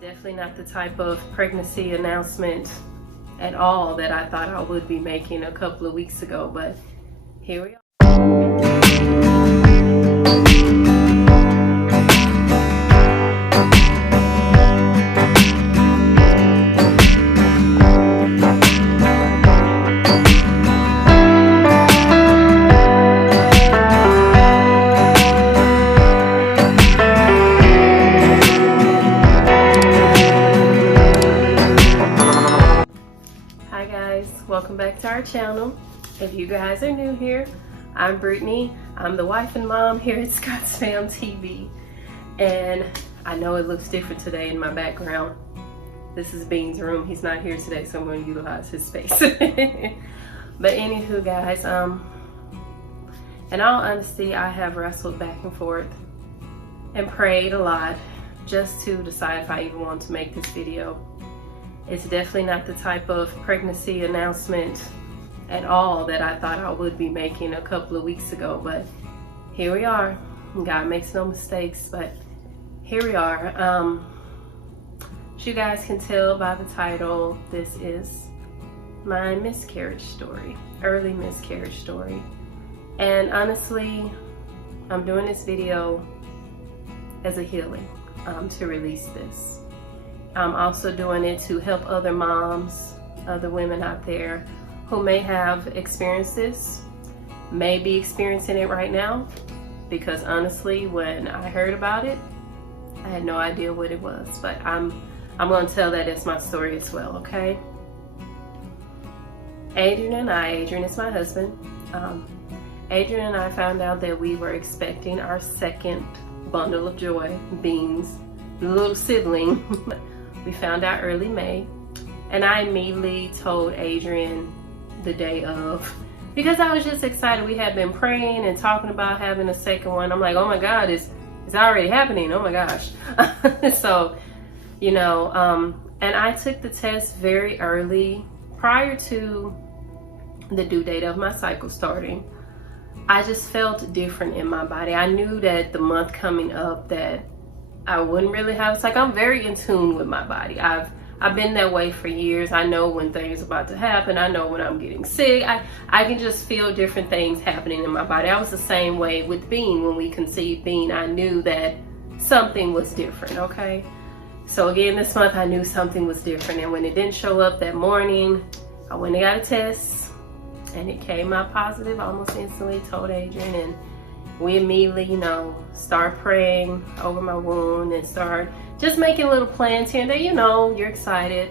Definitely not the type of pregnancy announcement at all that I thought I would be making a couple of weeks ago, but here we are. Welcome back to our channel. If you guys are new here, I'm Brittany. I'm the wife and mom here at ScottsFAM TV. And I know it looks different today in my background. This is Bean's room. He's not here today, so I'm going to utilize his space. But anywho, guys, in all honesty, I have wrestled back and forth and prayed a lot just to decide if I even want to make this video. It's definitely not the type of pregnancy announcement at all that I thought I would be making a couple of weeks ago, but here we are. God makes no mistakes, but here we are. As you guys can tell by the title, this is my miscarriage story, early miscarriage story. And honestly, I'm doing this video as a healing, to release this. I'm also doing it to help other moms, other women out there who may have experienced this, may be experiencing it right now, because honestly, when I heard about it, I had no idea what it was, but I'm going to tell that as my story as well, okay? Adrian is my husband. Adrian and I found out that we were expecting our second bundle of joy, Beans, little sibling. We found out early May, and I immediately told Adrian the day of, because I was just excited. We had been praying and talking about having a second one. I'm like, oh my God, it's already happening. Oh my gosh. So, you know, and I took the test very early, prior to the due date of my cycle starting. I just felt different in my body. I knew that the month coming up that I wouldn't really have, it's like I'm very in tune with my body. I've been that way for years. I know when things are about to happen. I know when I'm getting sick. I can just feel different things happening in my body. I was the same way with Bean. When we conceived Bean, I knew that something was different, okay? So again, this month I knew something was different, and when it didn't show up that morning, I went and got a test, and it came out positive almost instantly. Told Adrian, and we immediately, you know, start praying over my wound and start just making little plans here and there. You know, you're excited.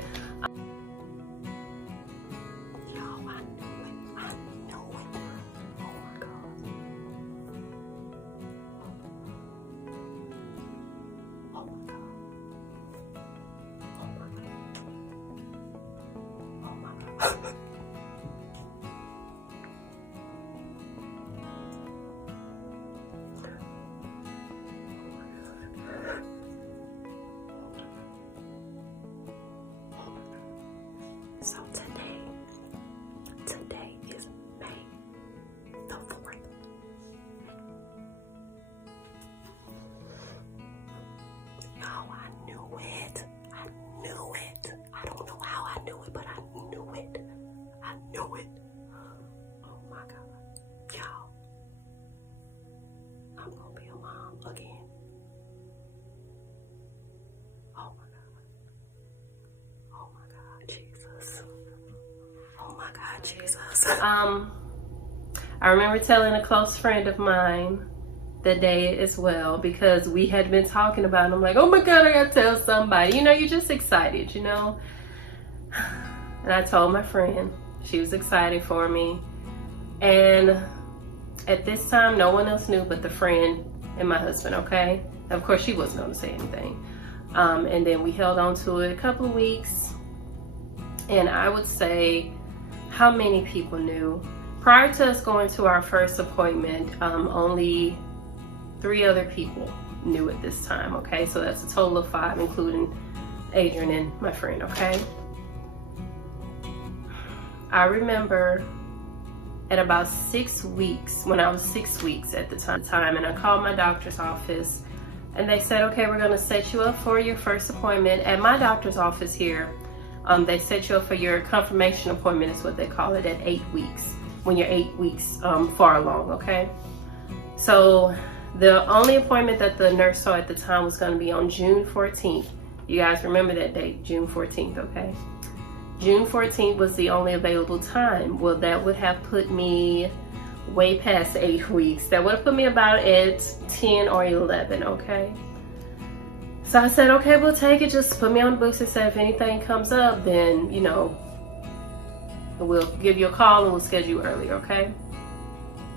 So today is May the 4th. Oh, I knew it. I don't know how I knew it, but I knew it. Oh my God. Y'all, I'm gonna be a mom again. Oh my God. Oh my God, Jesus. Oh my God, Jesus. I remember telling a close friend of mine the day as well, because we had been talking about it. I'm like, oh my God, I gotta tell somebody. You know, you're just excited, you know? And I told my friend. She was excited for me. And at this time, no one else knew but the friend and my husband, okay? Of course, she wasn't going to say anything. And then we held on to it a couple of weeks. And I would say, how many people knew? Prior to us going to our first appointment, only 3 other people knew at this time, okay? So that's a total of 5, including Adrian and my friend, okay? I remember at about 6 weeks, when I was 6 weeks at the time, and I called my doctor's office And they said, okay, we're gonna set you up for your first appointment at my doctor's office here. They set you up for your confirmation appointment, is what they call it, at 8 weeks, when you're 8 weeks far along, okay? So the only appointment that the nurse saw at the time was gonna be on June 14th. You guys remember that date, June 14th, okay? June 14th was the only available time. Well, that would have put me way past 8 weeks. That would have put me about at 10 or 11, okay? So I said, okay, we'll take it. Just put me on the books and say if anything comes up, then, you know, we'll give you a call and we'll schedule you earlier, okay?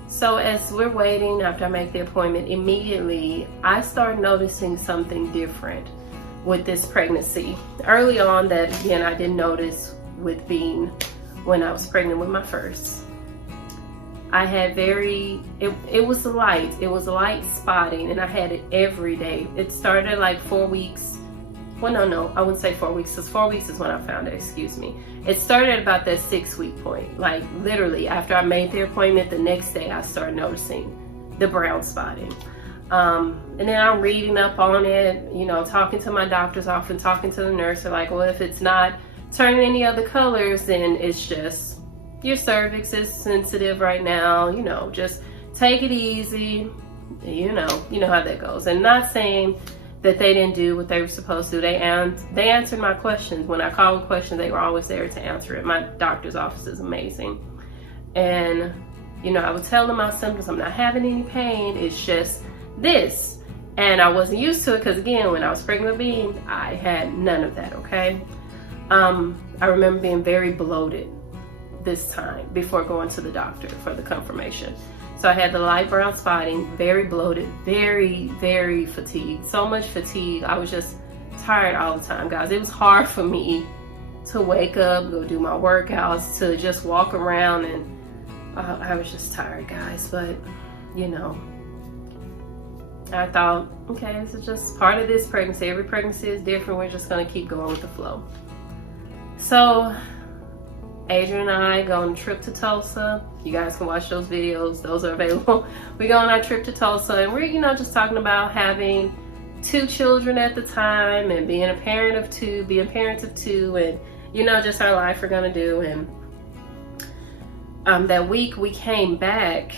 So as we're waiting, after I make the appointment, immediately I start noticing something different with this pregnancy. Early on, that again, I didn't notice with being when I was pregnant with my first. I had it was light spotting, and I had it every day. It started like 4 weeks. Well, no, I wouldn't say 4 weeks, because 4 weeks is when I found it, excuse me. It started at about that 6-week point. Like literally after I made the appointment, the next day I started noticing the brown spotting. And then I'm reading up on it, you know, talking to my doctors, often talking to the nurse. They're like, well, if it's not turning any other colors, then it's just your cervix is sensitive right now, you know, just take it easy, you know how that goes. And not saying that they didn't do what they were supposed to do. They answered my questions. When I called a question, they were always there to answer it. My doctor's office is amazing. And, you know, I would tell them my symptoms. I'm not having any pain. It's just this. And I wasn't used to it because, again, when I was pregnant with Bean, I had none of that, okay? I remember being very bloated this time before going to the doctor for the confirmation. So I had the light brown spotting, very bloated, very, very fatigued. So much fatigue. I was just tired all the time, guys. It was hard for me to wake up, go do my workouts, to just walk around, and I was just tired, guys. But, you know, I thought, okay, this is just part of this pregnancy. Every pregnancy is different. We're just gonna keep going with the flow. So Adrian and I go on a trip to Tulsa. You guys can watch those videos. Those are available. We go on our trip to Tulsa, and we're, you know, just talking about having 2 children at the time and being a parent of 2, being parents of 2, and, you know, just our life we're gonna do. And that week we came back,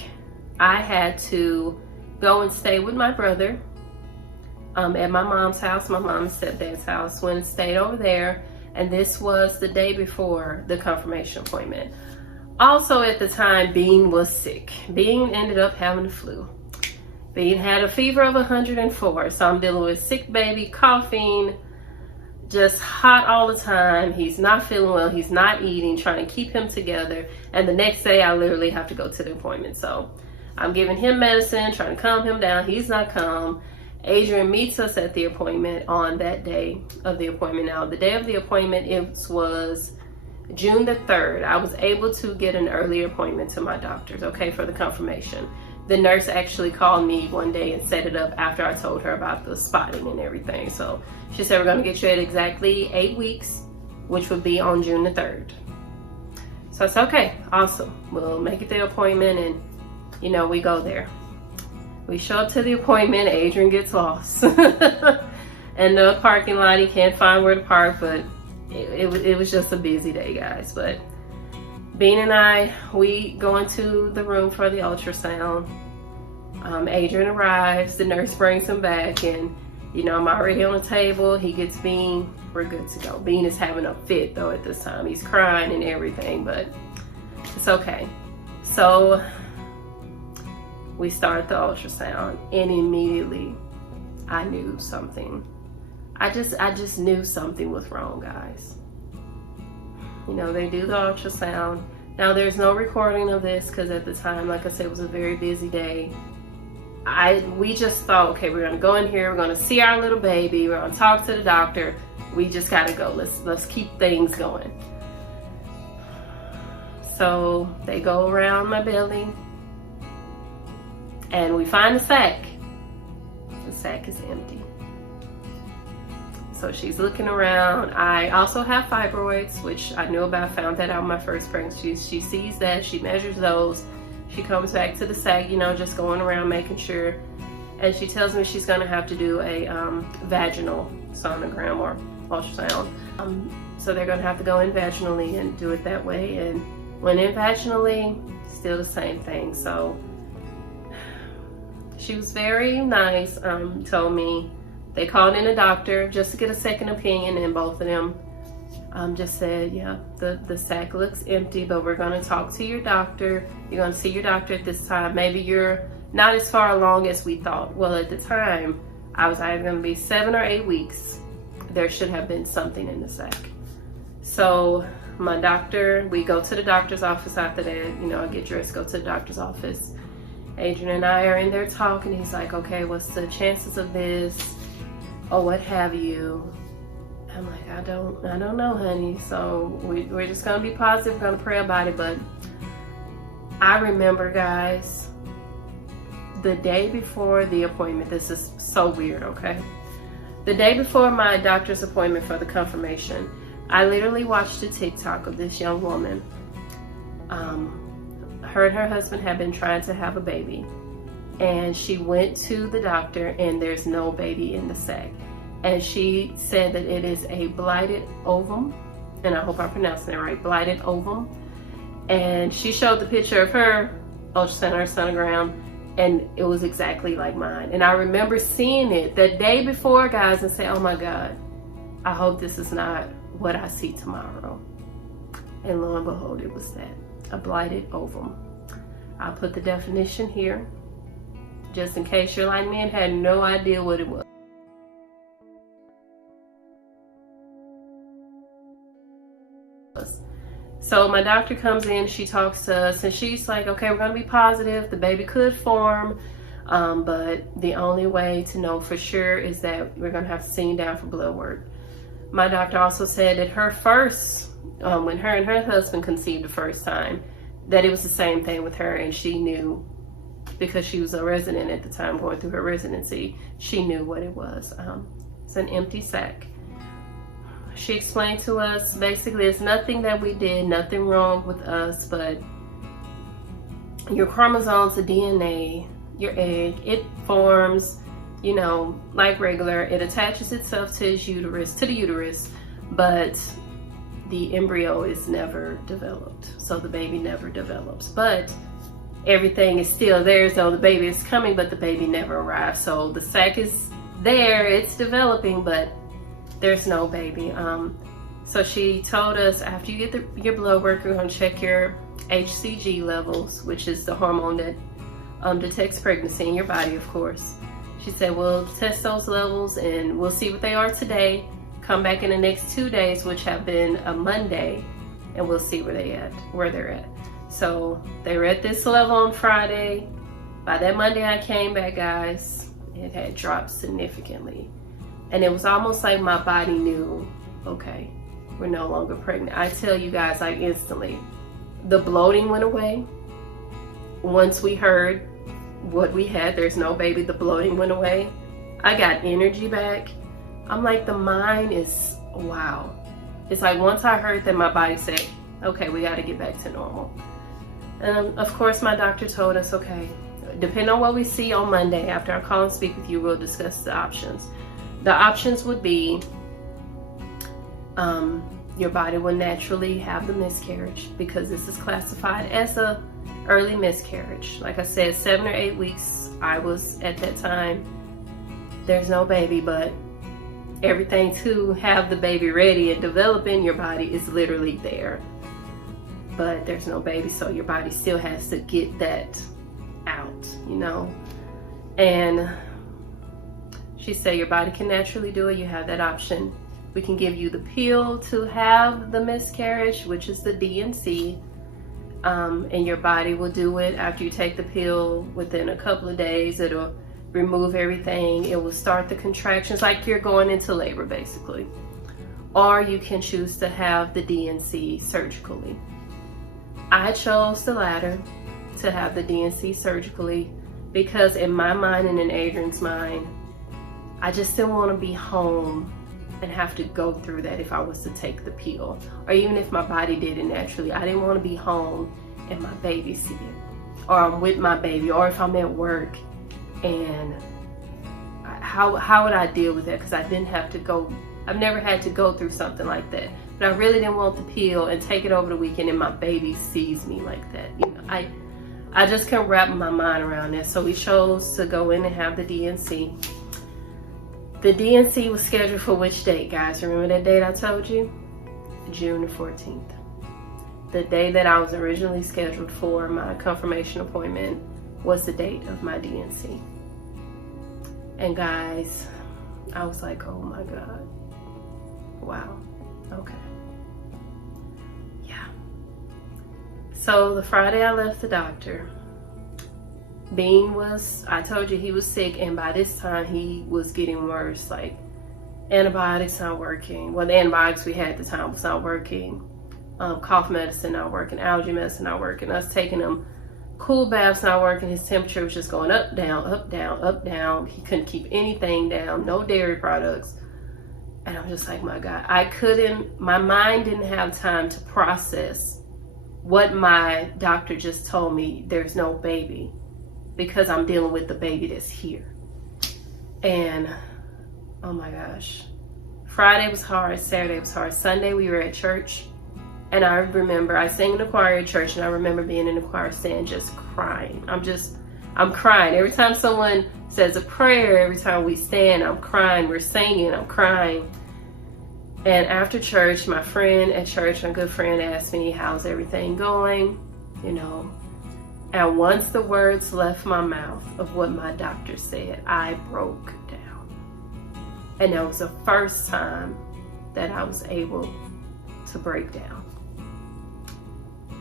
I had to go and stay with my brother at my mom's house, my mom and stepdad's house. Went and stayed over there. And this was the day before the confirmation appointment. Also at the time, Bean was sick. Bean ended up having the flu. Bean had a fever of 104. So I'm dealing with sick baby, coughing, just hot all the time. He's not feeling well. He's not eating, trying to keep him together. And the next day I literally have to go to the appointment. So I'm giving him medicine, trying to calm him down. He's not calm. Adrian meets us at the appointment on that day of the appointment. Now, the day of the appointment, it was June the 3rd. I was able to get an earlier appointment to my doctor's, okay, for the confirmation. The nurse actually called me one day and set it up after I told her about the spotting and everything. So she said, we're gonna get you at exactly 8 weeks, which would be on June the 3rd. So I said, okay, awesome. We'll make it the appointment, and, you know, we go there. We show up to the appointment. Adrian gets lost in the parking lot. He can't find where to park, but it was just a busy day, guys. But Bean and I, we go into the room for the ultrasound. Adrian arrives. The nurse brings him back, and, you know, I'm already on the table. He gets Bean. We're good to go. Bean is having a fit, though, at this time. He's crying and everything, but it's okay. So we start the ultrasound, and immediately I knew something. I just knew something was wrong, guys. You know, they do the ultrasound. Now, there's no recording of this because at the time, like I said, it was a very busy day. We just thought, okay, we're gonna go in here, we're gonna see our little baby, we're gonna talk to the doctor. We just gotta go. Let's keep things going. So they go around my belly, and we find the sack. The sack is empty. So she's looking around. I also have fibroids, which I knew about, found that out in my first pregnancy. She sees that, she measures those. She comes back to the sack, you know, just going around making sure and she tells me she's gonna have to do a vaginal sonogram or ultrasound. So they're gonna have to go in vaginally and do it that way. And when in vaginally, still the same thing. So she was very nice. Told me they called in a doctor just to get a second opinion, and both of them just said, yeah, the sac looks empty, but we're gonna talk to your doctor. You're gonna see your doctor at this time. Maybe you're not as far along as we thought. Well, at the time, I was either gonna be 7 or 8 weeks. There should have been something in the sac. So my doctor, we go to the doctor's office after that. You know, I get dressed, go to the doctor's office. Adrian and I are in there talking. He's like, okay, what's the chances of this? Or what have you? I'm like, I don't know, honey. So we're just gonna be positive, we're gonna pray about it. But I remember, guys, the day before the appointment, this is so weird, okay? The day before my doctor's appointment for the confirmation, I literally watched a TikTok of this young woman. Her and her husband had been trying to have a baby, and she went to the doctor and there's no baby in the sac. And she said that it is a blighted ovum, and I hope I'm pronouncing it right, blighted ovum. And she showed the picture of her ultrasound, her sonogram, and it was exactly like mine. And I remember seeing it the day before, guys, and say, oh my God, I hope this is not what I see tomorrow. And lo and behold, it was that, a blighted ovum. I'll put the definition here, just in case you're like me and had no idea what it was. So my doctor comes in, she talks to us, and she's like, okay, we're gonna be positive, the baby could form, but the only way to know for sure is that we're gonna have to send you down for blood work. My doctor also said that her first, when her and her husband conceived the first time, that it was the same thing with her, and she knew, because she was a resident at the time going through her residency, she knew what it was. It's an empty sac. She explained to us, basically, it's nothing that we did, nothing wrong with us, but your chromosomes, the DNA, your egg, it forms, you know, like regular. It attaches itself to its uterus, to the uterus, but the embryo is never developed. So the baby never develops, but everything is still there, so the baby is coming, but the baby never arrives. So the sac is there, it's developing, but there's no baby. So she told us, after you get your blood work, we're gonna check your HCG levels, which is the hormone that detects pregnancy in your body, of course. She said, we'll test those levels and we'll see what they are today. Come back in the next 2 days, which have been a Monday, and we'll see where they're at. So they were at this level on Friday. By that Monday I came back, guys, it had dropped significantly. And it was almost like my body knew, okay, we're no longer pregnant. I tell you guys, like instantly, the bloating went away. Once we heard what we had, there's no baby, the bloating went away. I got energy back. I'm like, the mind is, wow. It's like once I heard that, my body said, okay, we got to get back to normal. And of course, my doctor told us, okay, depending on what we see on Monday, after I call and speak with you, we'll discuss the options. The options would be, your body will naturally have the miscarriage, because this is classified as a early miscarriage. Like I said, 7 or 8 weeks I was at that time. There's no baby, but everything to have the baby ready and developing, your body is literally there. But there's no baby, so your body still has to get that out, you know. And she said your body can naturally do it. You have that option. We can give you the pill to have the miscarriage, which is the DNC, and your body will do it after you take the pill. Within a couple of days, it'll remove everything. It will start the contractions like you're going into labor, basically. Or you can choose to have the DNC surgically. I chose the latter, to have the DNC surgically, because in my mind and in Adrian's mind, I just didn't want to be home and have to go through that if I was to take the pill, or even if my body did it naturally. I didn't want to be home and my baby see it, or I'm with my baby, or if I'm at work and how would I deal with that? Because I've never had to go through something like that. But I really didn't want the pill and take it over the weekend and my baby sees me like that. You know, I just couldn't wrap my mind around that. So we chose to go in and have the D&C. The D&C was scheduled for which date, guys? Remember that date I told you? June the 14th. The day that I was originally scheduled for my confirmation appointment was the date of my D&C. And guys, I was like, oh my God. Wow. Okay. Yeah. So the Friday I left the doctor, Bean I told you he was sick, and by this time he was getting worse. Like, antibiotics not working. Well, the antibiotics we had at the time was not working. Cough medicine not working. Allergy medicine not working. Us taking him cool baths not working. His temperature was just going up, down, up, down, up, down. He couldn't keep anything down. No dairy products. And I'm just like, my God, my mind didn't have time to process what my doctor just told me. There's no baby, because I'm dealing with the baby that's here. And oh my gosh, Friday was hard, Saturday was hard. Sunday we were at church, and I remember I sang in the choir at church, and I remember being in the choir stand just crying. I'm crying. Every time someone says a prayer, every time we stand, I'm crying. We're singing, I'm crying. And after church, my friend at church, my good friend, asked me, how's everything going? You know. And once the words left my mouth of what my doctor said, I broke down. And that was the first time that I was able to break down.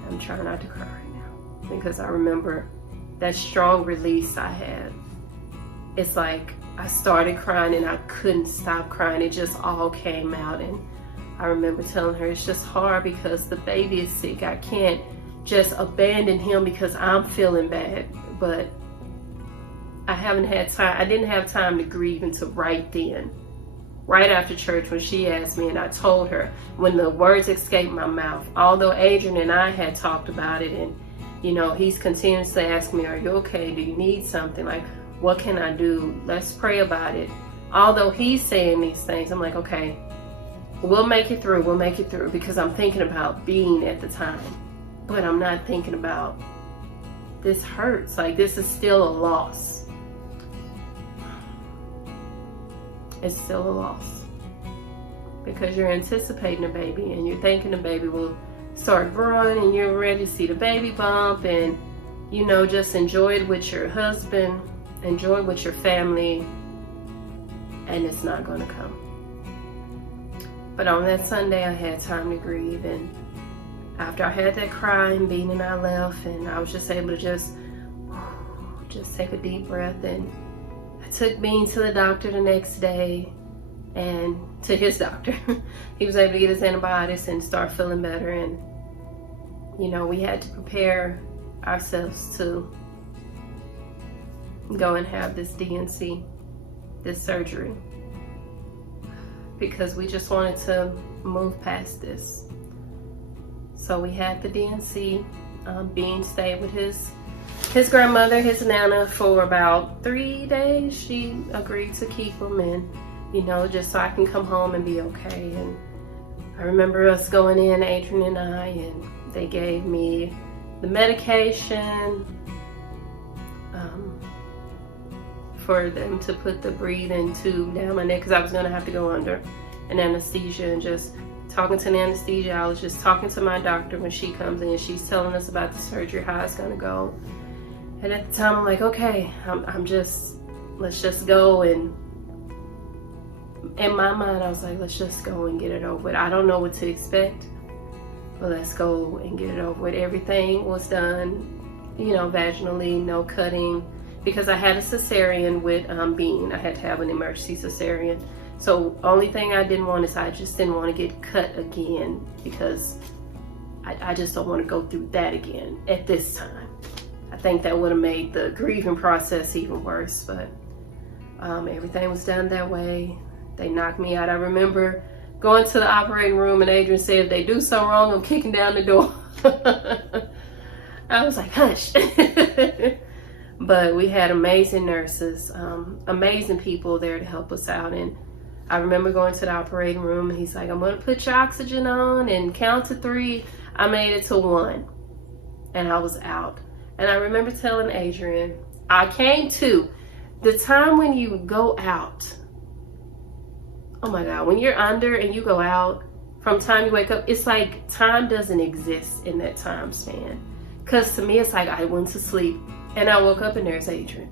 I'm trying not to cry right now, because I remember that strong release I had. It's like I started crying and I couldn't stop crying. It just all came out. And I remember telling her, it's just hard because the baby is sick. I can't just abandon him because I'm feeling bad. But I haven't had time. I didn't have time to grieve until right then. Right after church, when she asked me, and I told her, when the words escaped my mouth, although Adrian and I had talked about it, and you know, he's continuously asking me, are you okay? Do you need something? Like, what can I do? Let's pray about it. Although he's saying these things, I'm like, okay, we'll make it through. We'll make it through, because I'm thinking about Bean at the time, but I'm not thinking about this hurts. Like, this is still a loss. It's still a loss, because you're anticipating a baby and you're thinking the baby will start growing and you're ready to see the baby bump, and you know, just enjoy it with your husband, enjoy it with your family, and it's not going to come. But on that Sunday I had time to grieve, and after I had that cry and Bean and I left, and I was just able to just take a deep breath, and I took Bean to the doctor the next day, and to his doctor. He was able to get his antibiotics and start feeling better. And you know, we had to prepare ourselves to go and have this D&C, this surgery, because we just wanted to move past this. So we had the D&C. Bean stayed with his grandmother, his nana, for about 3 days. She agreed to keep him, and you know, just so I can come home and be okay. And I remember us going in, Adrian and I, and they gave me the medication for them to put the breathing tube down my neck, because I was going to have to go under an anesthesia. And just talking to the anesthesiologist, talking to my doctor when she comes in, she's telling us about the surgery, how it's going to go. And at the time I'm like, okay, let's just go. And in my mind I was like, let's just go and get it over with. I don't know what to expect, but let's go and get it over with. Everything was done, you know, vaginally, no cutting, because I had a cesarean with Bean. I had to have an emergency cesarean. So only thing I didn't want is I just didn't want to get cut again, because I just don't want to go through that again at this time. I think that would have made the grieving process even worse, but everything was done that way. They knocked me out. I remember going to the operating room and Adrian said, if they do something wrong, I'm kicking down the door. I was like, hush. But we had amazing nurses, amazing people there to help us out. And I remember going to the operating room, and he's like, I'm going to put your oxygen on and count to 3. I made it to 1, and I was out. And I remember telling Adrian, I came to the time when you go out. Oh my God, when you're under and you go out, from time you wake up, it's like time doesn't exist in that time span. Because to me, it's like I went to sleep and I woke up and there's Adrian.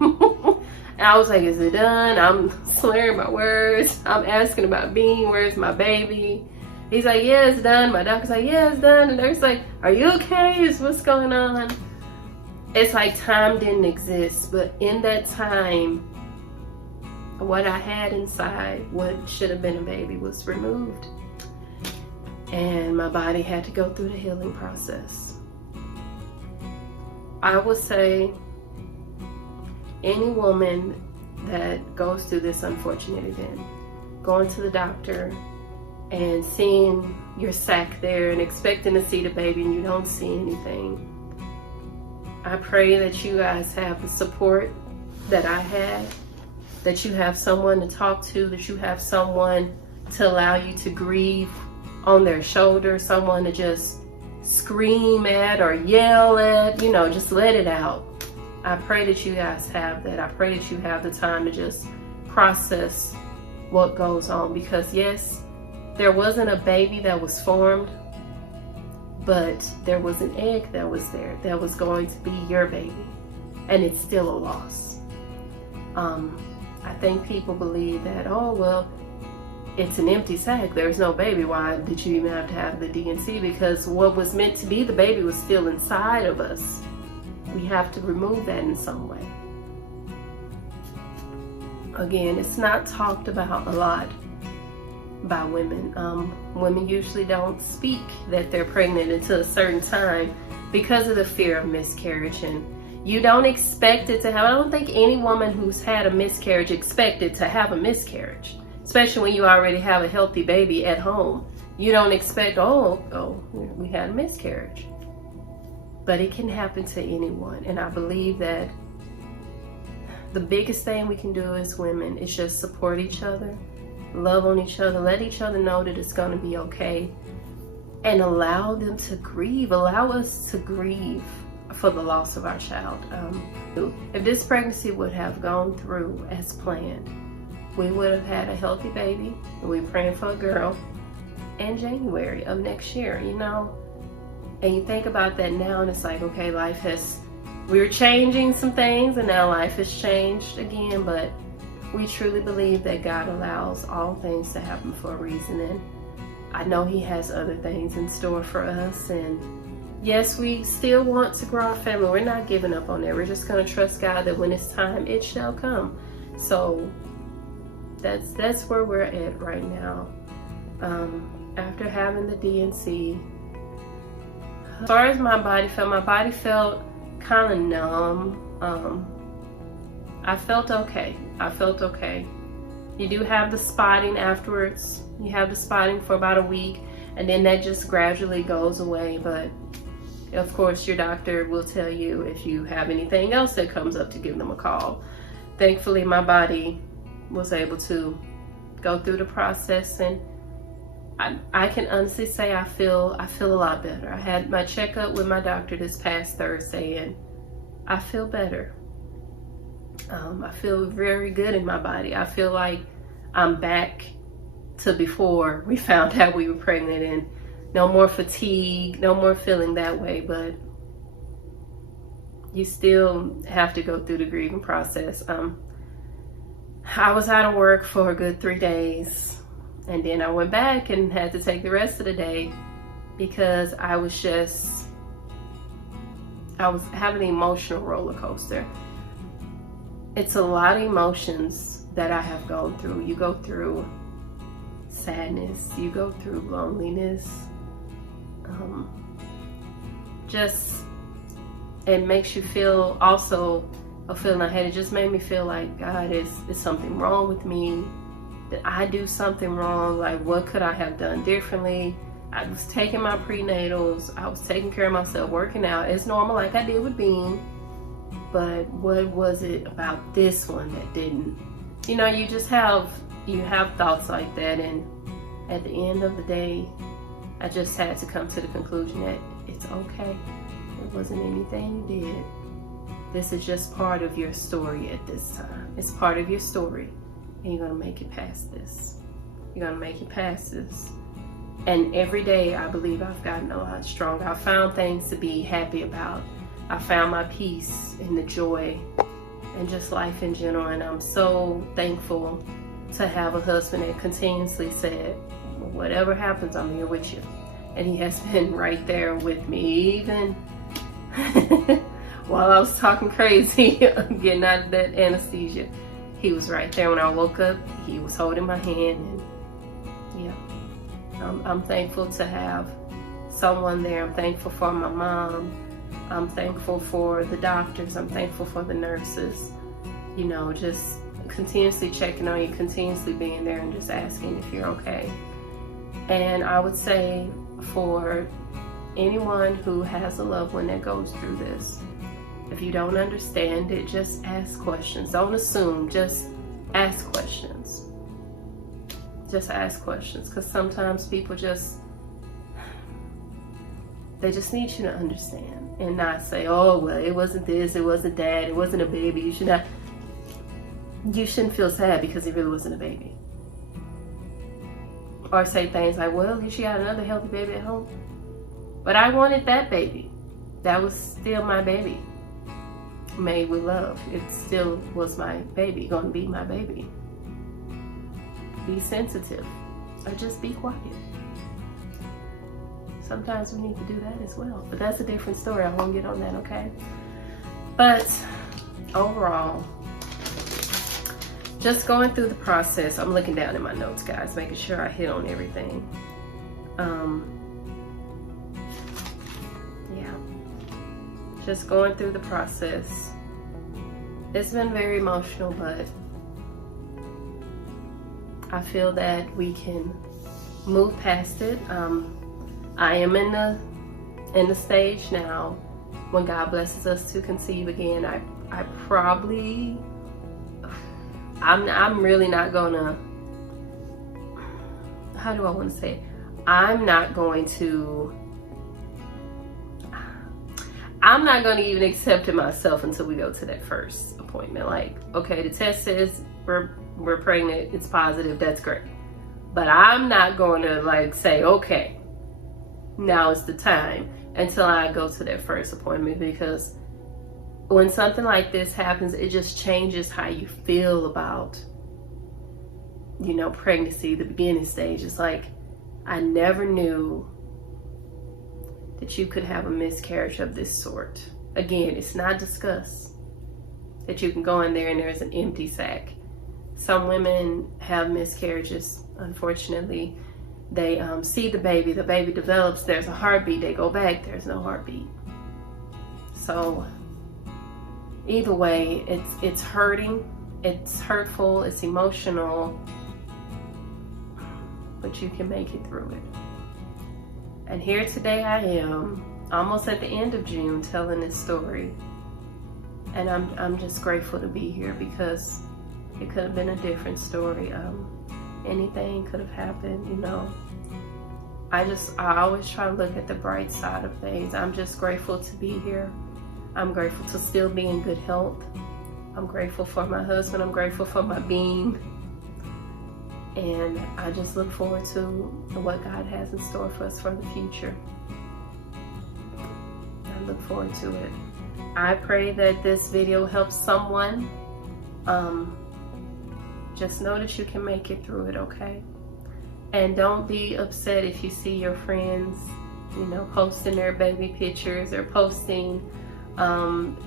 And I was like, is it done? I'm slurring my words. I'm asking about Bean, where's my baby? He's like, yeah, it's done. My doctor's like, yeah, it's done. And they're like, are you okay? What's going on? It's like time didn't exist. But in that time, what I had inside, what should have been a baby, was removed. And my body had to go through the healing process. I would say any woman that goes through this unfortunate event, going to the doctor and seeing your sac there and expecting to see the baby and you don't see anything, I pray that you guys have the support that I had, that you have someone to talk to, that you have someone to allow you to grieve on their shoulder, someone to just scream at or yell at, you know, just let it out. I pray that you guys have that. I pray that you have the time to just process what goes on, because yes, there wasn't a baby that was formed, but there was an egg that was there that was going to be your baby, and it's still a loss. I think people believe that, oh, well, it's an empty sac, there's no baby, why did you even have to have the D&C? Because what was meant to be the baby was still inside of us. We have to remove that in some way. Again, it's not talked about a lot by women. Women usually don't speak that they're pregnant until a certain time because of the fear of miscarriage, and you don't expect it to have. I don't think any woman who's had a miscarriage expected to have a miscarriage, especially when you already have a healthy baby at home. You don't expect, oh, we had a miscarriage. But it can happen to anyone, and I believe that the biggest thing we can do as women is just support each other, love on each other, let each other know that it's going to be okay, and allow them to grieve. Allow us to grieve for the loss of our child. If this pregnancy would have gone through as planned, we would have had a healthy baby. We're praying for a girl in January of next year, you know. And you think about that now, and it's like, okay, we're changing some things, and now life has changed again, but we truly believe that God allows all things to happen for a reason, and I know He has other things in store for us. And yes, we still want to grow our family. We're not giving up on that. We're just going to trust God that when it's time, it shall come. So that's where we're at right now. After having the D&C, as far as my body felt kind of numb. I felt okay. You do have the spotting afterwards. You have the spotting for about a week, and then that just gradually goes away. But of course, your doctor will tell you if you have anything else that comes up to give them a call. Thankfully, my body was able to go through the process, and I can honestly say I feel a lot better. I had my checkup with my doctor this past Thursday, and I feel better. I feel very good in my body. I feel like I'm back to before we found out we were pregnant, and no more fatigue, no more feeling that way. But you still have to go through the grieving process. I was out of work for a good 3 days, and then I went back and had to take the rest of the day because I was having an emotional roller coaster. It's a lot of emotions that I have gone through. You go through sadness, you go through loneliness. It makes you feel also a feeling I had. It just made me feel like, God, is something wrong with me? Did I do something wrong? Like, what could I have done differently? I was taking my prenatals. I was taking care of myself, working out as normal like I did with Bean. but what was it about this one that didn't? You know, you have thoughts like that, and at the end of the day, I just had to come to the conclusion that it's okay. It wasn't anything you did. This is just part of your story at this time. It's part of your story, and you're gonna make it past this. You're gonna make it past this. And every day, I believe I've gotten a lot stronger. I found things to be happy about. I found my peace and the joy and just life in general. And I'm so thankful to have a husband that continuously said, whatever happens, I'm here with you. And he has been right there with me, even while I was talking crazy, getting out of that anesthesia. He was right there when I woke up. He was holding my hand, and yeah. I'm thankful to have someone there. I'm thankful for my mom. I'm thankful for the doctors. I'm thankful for the nurses. You know, just continuously checking on you, continuously being there and just asking if you're okay. And I would say for anyone who has a loved one that goes through this, if you don't understand it, just ask questions. Don't assume, just ask questions. Just ask questions, because sometimes people they just need you to understand and not say, oh, well, it wasn't this, it wasn't that, it wasn't a baby. You shouldn't feel sad because it really wasn't a baby. Or say things like, well, at least you got another healthy baby at home. But I wanted that baby. That was still my baby. Made with love. It still was my baby, gonna be my baby. Be sensitive, or just be quiet. Sometimes we need to do that as well, but that's a different story. I won't get on that, okay? But overall, just going through the process. I'm looking down at my notes, guys, making sure I hit on everything. Yeah, just going through the process. It's been very emotional, but I feel that we can move past it. I am in the stage now when God blesses us to conceive again. I'm really not gonna, how do I want to say it? I'm not going to even accept it myself until we go to that first appointment. Like, okay, the test says we're pregnant, it's positive, that's great. But I'm not going to like say, okay, now is the time, until I go to that first appointment, because when something like this happens, it just changes how you feel about, you know, pregnancy, the beginning stage. It's like, I never knew that you could have a miscarriage of this sort. Again, it's not discussed that you can go in there and there's an empty sac. Some women have miscarriages, unfortunately. They see the baby develops, there's a heartbeat, they go back, there's no heartbeat. So either way, it's hurting, it's hurtful, it's emotional, but you can make it through it. And here today I am, almost at the end of June, telling this story. And I'm just grateful to be here, because it could have been a different story. Anything could have happened, you know. I always try to look at the bright side of things. I'm just grateful to be here. I'm grateful to still be in good health. I'm grateful for my husband. I'm grateful for my being. And I just look forward to what God has in store for us for the future. I look forward to it. I pray that this video helps someone. Just know that you can make it through it, okay? And don't be upset if you see your friends, you know, posting their baby pictures or posting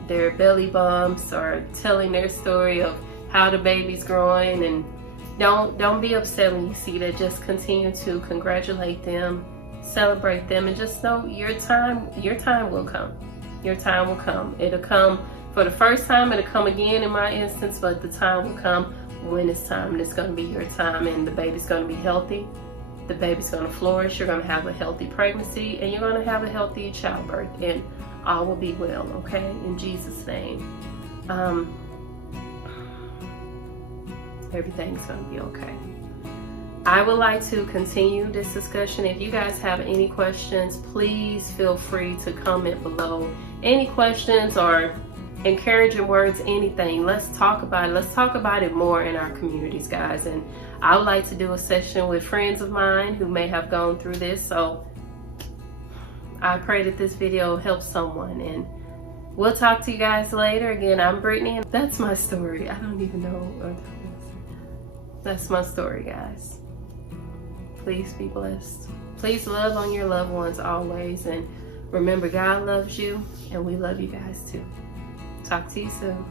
their belly bumps or telling their story of how the baby's growing. And don't be upset when you see that. Just continue to congratulate them, celebrate them, and just know your time will come. Your time will come. It'll come for the first time, it'll come again in my instance, but the time will come when it's time, and it's going to be your time, and the baby's going to be healthy. The baby's going to flourish. You're going to have a healthy pregnancy, and you're going to have a healthy childbirth. And all will be well, okay? In Jesus' name. Everything's gonna be okay. I would like to continue this discussion. If you guys have any questions, please feel free to comment below. Any questions or encouraging words, anything, let's talk about it. Let's talk about it more in our communities, guys. And I would like to do a session with friends of mine who may have gone through this. So I pray that this video helps someone, and we'll talk to you guys later. Again, I'm Brittany, and that's my story. I don't even know. That's my story, guys. Please be blessed. Please love on your loved ones always. And remember, God loves you, and we love you guys too. Talk to you soon.